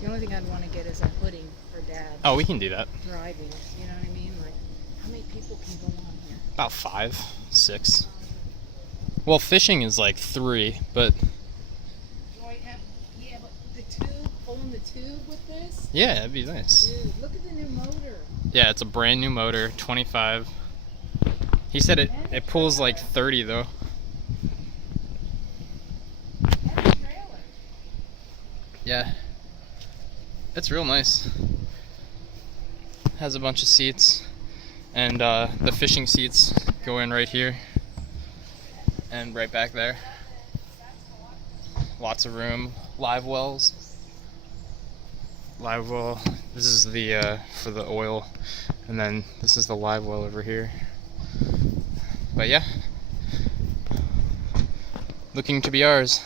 The only thing I'd want to get is a hoodie for Dad Oh, we can do that. driving. You know what I mean? Like, how many people can go on here? About 5, 6. Well, fishing is like 3, but Yeah, but the tube, pulling the tube with this? yeah, that'd be nice. Dude, look at the new motor. Yeah, it's a brand new motor, 25. He said it pulls like 30 though. And the trailer. Yeah. It's real nice. Has a bunch of seats. And the fishing seats go in right here. And right back there. Lots of room. Live wells. Live well. This is the for the oil. And then this is the live well over here. But yeah. Looking to be ours.